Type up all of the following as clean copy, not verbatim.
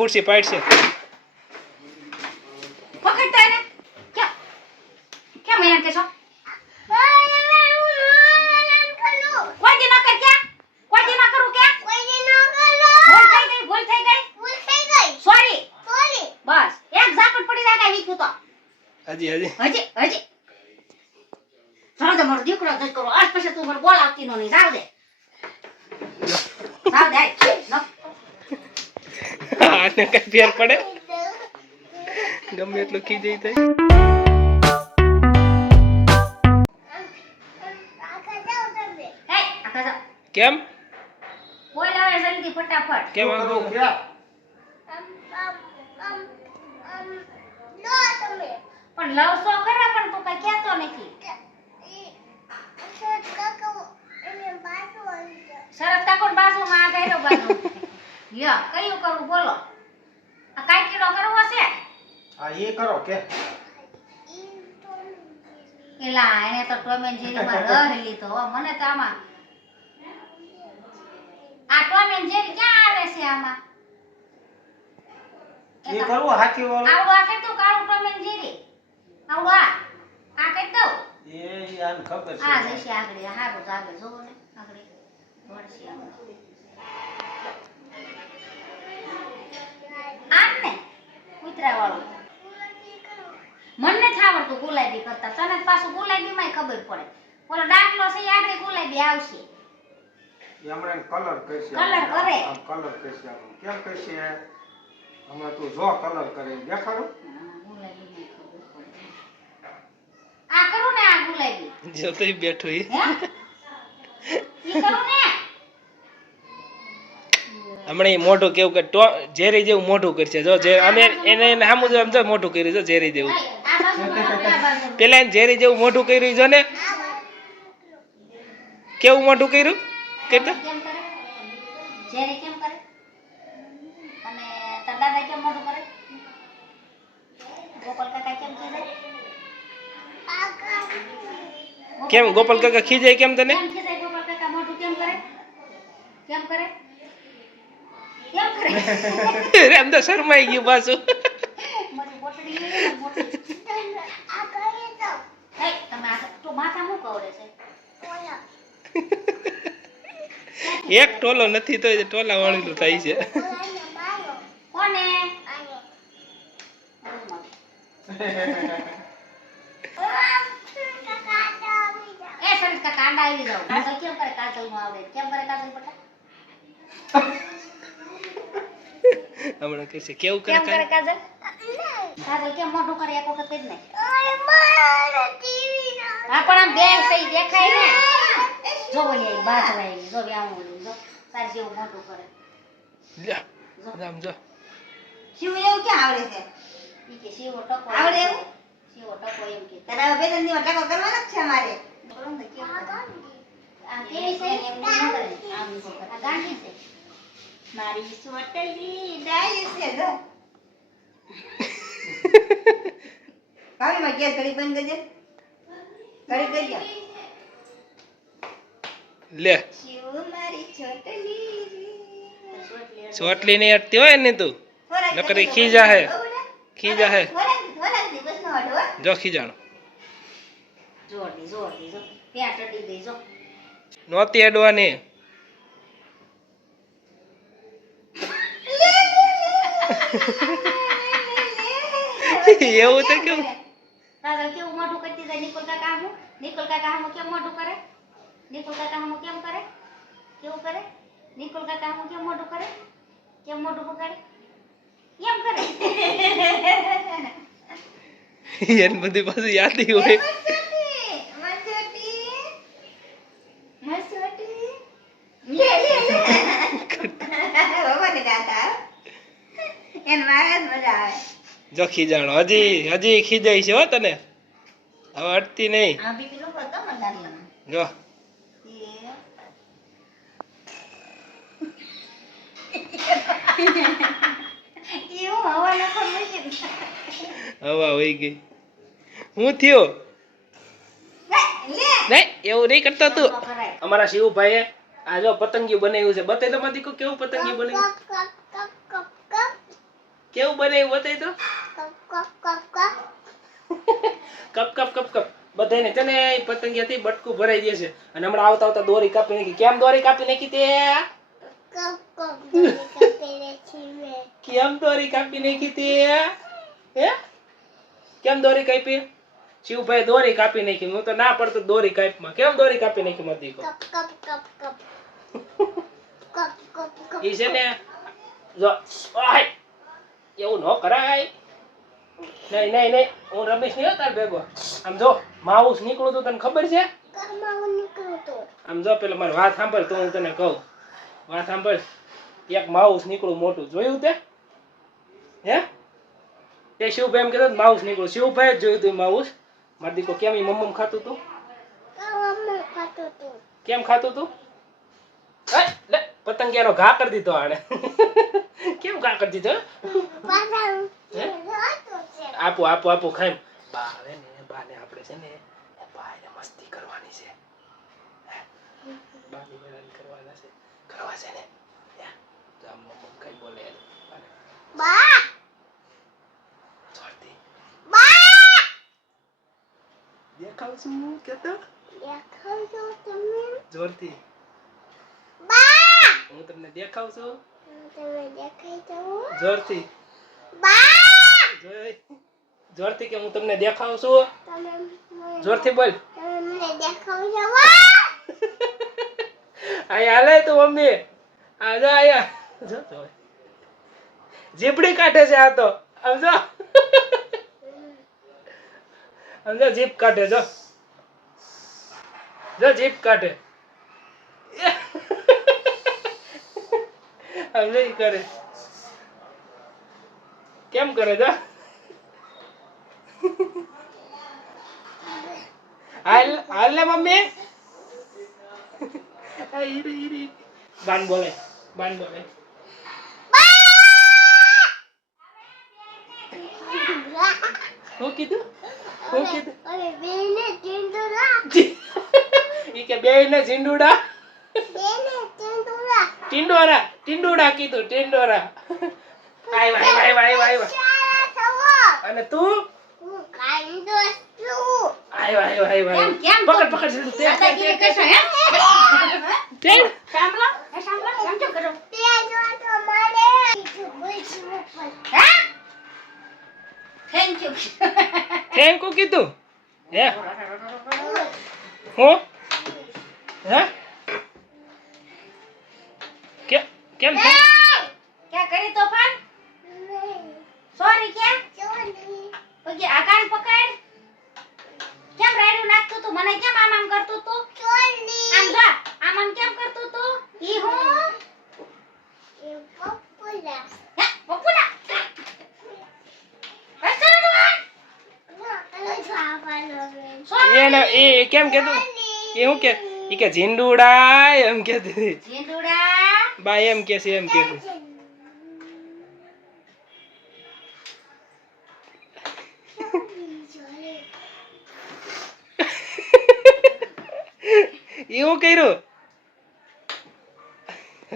ફૂટસી પાડશે. પકડતા એને કેમ એમ કે છો કોઈ દી ન કર કે કોઈ દી ન કરું કે ભૂલ થઈ ગઈ સોરી બસ એક ઝાપટ પડી જાય કે વીખું તો હજી હજી જાવ દે મારો દીકરો જ કરો આજ પછી તું મને બોલાવતી નો નહીં જાવ દે આને કઈ ફેર પડે ગમે એટલું ખીજાઈ થાય. કેમ બોલ હવે જલ્દી ફટાફટ કેમ આવું પણ લવસો કરે પણ તું કઈ કહેતો નથી. શરદ કાકોર બાજુમાં આ ગયરો બાજુ લ્યો કયું કરું બોલો આ કાઈ કીડો કરવો છે હા એ કરો કે એલા એને તો ટોમ એન્ડ જેરીમાં રહ લીધો હો મને તો આમાં આ ટોમ એન્ડ જેરી ક્યાં આવે છે આમાં એ કરવું હાથી વાળું આવડો આ કે તું કાળું ટોમ એન્ડ જેરી આવડો આ કે દઉં એ આન ખબર છે આ જશે આગળ હારું તો આગળ જોવો ને આગળ વળશે આગળ આમ ને કૂતરા વાળું મને નથી આવડતું ગુલાબી કરતા તને પાછું ગુલાબીમાંય ખબર પડે ઓલો ડાકલો છે એ આગળ ગુલાબી આવશે હમણાં કલર કરશે કલર કરે આમ કલર કરશે આમ કેમ કરશે હમણાં તું જો કલર કરે દેખાડો ગુલાબી ખબર પડે આ કરું ને આ ગુલાબી જો તો બેઠો હે ઈ કરું ને હમણાં ઈ મોઢું કેવું કે ઝેરી જેવું મોઢું કરશે જો જે અને એને સામું જો સમજો મોઢું કર્યું છે ઝેરી જેવું આ બાજુ આ બાજુ પેલા એને ઝેરી જેવું મોઢું કર્યું જો ને કેવું મોઢું કર્યું કેતો કેમ કરે જેરી કેમ કરે અને તાર દાદા કેમ મોઢું કરે ગોપાલ કાકા કેમ કરે કેમ ગોપાલ કાકા ખીજાય કેમ તને કેમ ખીજાય ગોપાલ કાકા મોઢું કેમ કરે કેમ કરે કેમ કરે એમ તો શરમાઈ ગયું પાછું મારી બોટડી લઈ લે બોટડી આ કરે તો હે તમે આ તો માથા મુ કવરે છે એક ટોલો નથી તો એ ટોલા વાળીનું થાય છે કોને એ સરિત કાકા આંડા આવી જાવ કાજલ કેમ કરે કાજલ નું આવડે કેમ કરે કાજલ બટા હમણાં કહે છે કેવું કરે કેમ કરે કાજલ કાજલ કેમ મોઢું કરે એક વખત જ નહીં હા પણ આમ બેન થઈ દેખાય ને જો બોલી બાત વાઈ જો આવું બોલી જો તાર જેવું મોઢું કરે લ્યા રામ જો શિવ એવું ક્યાં આવડે છે ઈ કે શિવ ટકો આવડે એવું શિવ ટકો એમ કે તારા બે ત્રણ દિવસ ટકો કરવાનો જ છે મારે આ કેવી છે એમ ન કરે આમ ન કરે આ ગાંડી છે મારી સોટલી ડાય છે જો ભાભી માં ગેસ ઘડી બંધ કરજે ઘડી કરી દો લે શિવ મારી સોટલી સોટલી નહીં અટતી હોય ને તું નકરી ખીજા હે જો ખીજાણો જોર દી જો ત્યાં ટડી ગઈ જો નોતી અડવાની એવું તો કેવું રાજા કેવું મોઢું કરતી જાય નિકોલ કાકા હામું કેમ મોઢું કરે નિકોલ કાકા હામું કેમ કરે કેવું કરે નિકોલ કાકા હામું કેમ મોઢું કરે કેમ મોઢું પકડે કેમ કરે એને બધી પાછું યાદ હોય જો ખીજાણો હજી ખીજાય છે હો તને હવે અટતી નહીં જો હવા વહી ગઈ હું થયો નહીં એવું નહીં કરતો તું અમારા શિવભાઈએ આ જો પતંગિયું બનાવ્યું છે બતાવી તો મારી કેવું પતંગિયું બનાવ્યું કેવું બનાવ્યું બતાય તો કપ કપ કપ કપ બધાને છે ને પતંગિયાથી બટકું ભરાઈ જશે અને હમણાં આવતા આવતા દોરી કાપી નાખી કેમ દોરી કાપી નાખી તે કેમ દોરી કાપી નાખી તે હે કેમ દોરી કાપી શિવભાઈ દોરી કાપી નાખી હું તો ના પડતો દોરી કાપમાં કેમ દોરી કાપી નાખી મારો દીકરો ઈ છે ને જો આય એવું ન કરાય નહીં નહીં નહીં હું રમેશ નહીં તાર ભેગો આમ જો માઉસ નીકળું તો તને ખબર છે આમ જો પેલા મારી વાત સાંભળ તો હું તને કહું વાત સાંભળ એક માઉસ નીકળું મોટું જોયું તે હે તે શિવભાઈ એમ કહેતો માઉસ નીકળું શિવભાઈ જ જોયું તું માઉસ મારી દીકરો કેમ ઈ મમ્મ ખાતું તું કેમ ખાતું તું લે પતંગિયાનો ઘા કરી દીધો આણે કેમ ઘા કરી દીધો આપો આપો આપો ખાઈ બાને આપણે છે ને બાને મસ્તી કરવાની છે બાની હેરાન કરવાના છે કરવા છે ને જામ મમ્મ કઈ બોલે બા છોડતી બા દેખાવ છું કેતો દેખાવ છો તમે જોરથી બા હું તમને દેખાવ છું તમે દેખાઈ જાવ જોરથી બા જોરથી કે હું તમને દેખાવ છું તમે જોરથી બોલ તમે મને દેખાવ છો આયા હાલે તો મમ્મી આ જા આયા જો તો જીભડી કાઢે છે આ તો સમજો સમજો જીભ કાઢે જો જો જીભ કાઢે સમજો ઈ કરે કેમ કરે જો હાલ હાલ ને મમ્મી બાન બોલે બાન બોલે હું કીધું હું કીધું ઈ કે બેયને ઝીંડુડા ટીંડોરા ટીંડોરા કીધું ટીંડોરા આય વાય વાય વાય વાય અને તું આય વાય વાય વાય પકડ પકડ ઝીંડુ તે દાદાગીરી કરશો એમ તે સાંભળો કેમ કેમ કરો તે જો તો મારે હા થેન્ક યુ થેન્ક યુ કીધું હે હું હે કેમ क्या करे तूफान सॉरी क्या ओके आकाश पकड़ કેમ રાયડું નાખતું તું મને કેમ આમ કરતું તું આમ જો આમ કેમ કરતું તું ઈ હું એ પપ્પુલા હે પપ્પુલા એને એ કેમ કીધું એ હું કે ઈ કે ઝીંડુડા એમ કહેતી ઝીંડુડા બા એમ કે છે એમ કે છે એવું કર્યું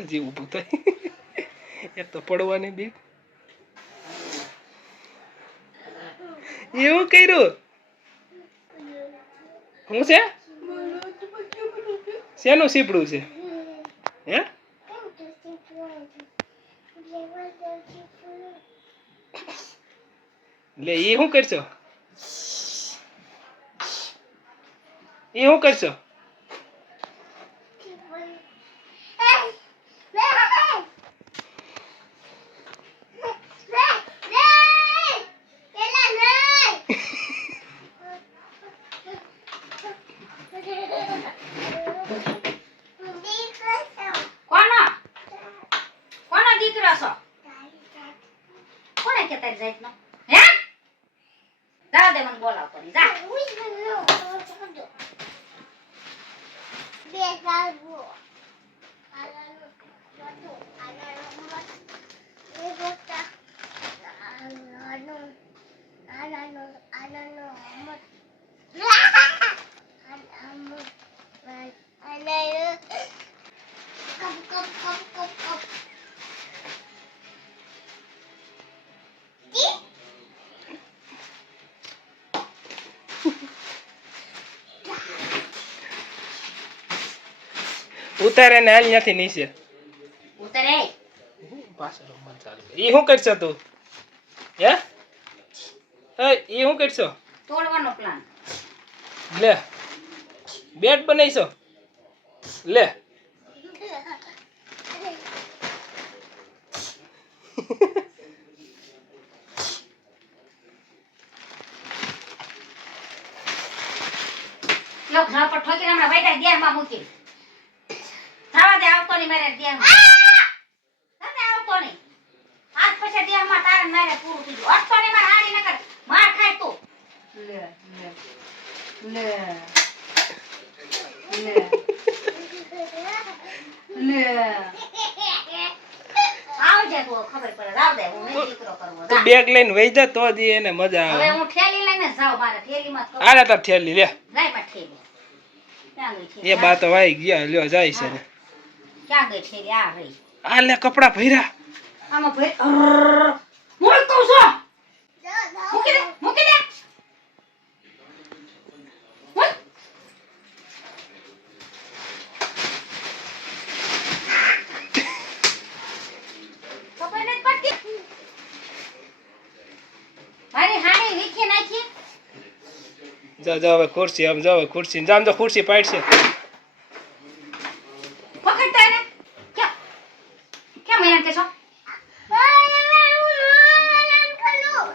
હજી ઊભું થાય એ તો પડવાની બીક એવું કર્યું શું છે શેનું સીપડું છે હે લે એ શું કરશો એ શું કરશો કોનો દીકરો છો કોને કેતા જાય નો હે જા દે મને બોલાવતો ની જા બે સાબુ આલાનો બધું આલાનો એ ગોતા આલાનો આલાનો આલાનો ઉતારે ને હાલ ત્યાંથી નીચે ઉતરે પાછળ રમવાનું ચાલુ કરે. ઈ શું કરશો તું હે ઈ શું કરશો તોડવાનો પ્લાન. લે બેટ બનાવીશો લે લોક ઝાપટ ઠોકીને હમણાં બેઠા દેહમાં મૂકી. થવા દે, આવતો નહીં મારે દેહમાં. તમે આવતો નહીં. આજ પછી દેહમાં તારે ને મારે પૂરું થઈ ગયું. અટતો નહીં, મારે હાડી ન કર. માર ખાય તું. લે લે લે લે લે આવજે તું, ખબર પડે. જાવ દે, હું નહીં દીકરો કરવો. તું જા. બેગ લઈને વહી જા તો જ એને મજા હવે આવે હું ઠેલી લઈને જાઉં. મારે ઠેલીમાં જ કપડાં. આને તાર થેલી લે લાય માર ઠેલી. ક્યાં ગઈ એ ઠેલી? બા તો વાઈ ગયા લ્યો જાય છે ને ક્યાં ગઈ ઠેલી? આ રહી. આ લે કપડા ભર્યા આમાં ભાઈ મોળ કહું છું. મૂકી દે, મૂકી દે. મૂક. ખબર નથી પડતી. મારી હાડી વીખી નાખી. જા જા હવે ખુરશી આમ જાવ ખુરશી જામ તો ખુરશી પાડશે પકડ તો એને. ક્યાં? ક્યાં મહેનત કરશો?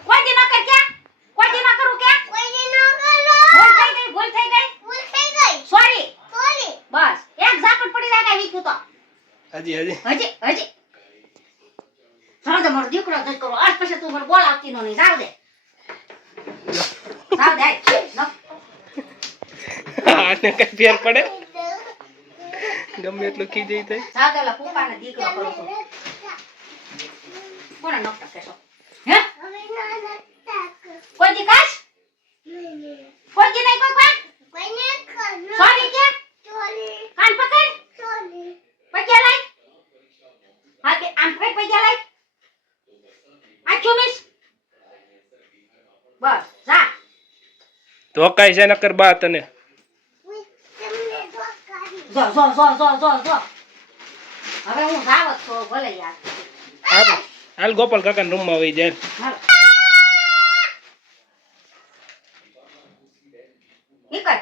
કોઈ દી ન કર ક્યાં? કોઈ દી ન કરું ક્યાં? ભૂલ થઈ ગઈ. સોરી. બસ એક ઝાપટ પડી જાય કાંઈ વીખ્યું તો. હજી હજી હજી જાવ દે, મારો દીકરો જ કરો. આજ પછી તું મને બોલાવતી નો નહીં. જાવ દે, જાવ દે. ન. આને કઈ ફેર પડે ગમે એટલું ખીજાઈ થાય જાવ દે, ઓલા કૂપાને દીકરો કરું છું. કોને નોકટા કહેશો? હે? કોઈ દી કાશ? કોઈ દી નહીં, કોઈ સોરી કે? કાન પકડ. પૈયા લાય. હા કે આમ કઈ પૈયા લાય. આ ચુમીસ. બસ જા. તો કાઈ છે નકર બા તને જો હવે હું જાવત તો ભલે યાર. હાલ ગોપાલ કાકા રૂમમાં વહી જાય હાલો. નીકળ.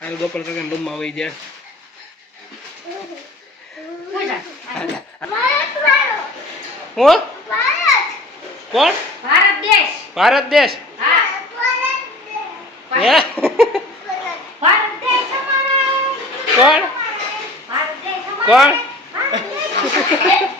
હાલ ગોપાલ કાકા રૂમમાં વહી જાય કોઈ જા. હું કોણ ભારત દેશ. ભારત દેશ હા. હે ભારત દેશ અમારો. કોણ ભારત દેશ અમારો. કોણ હા.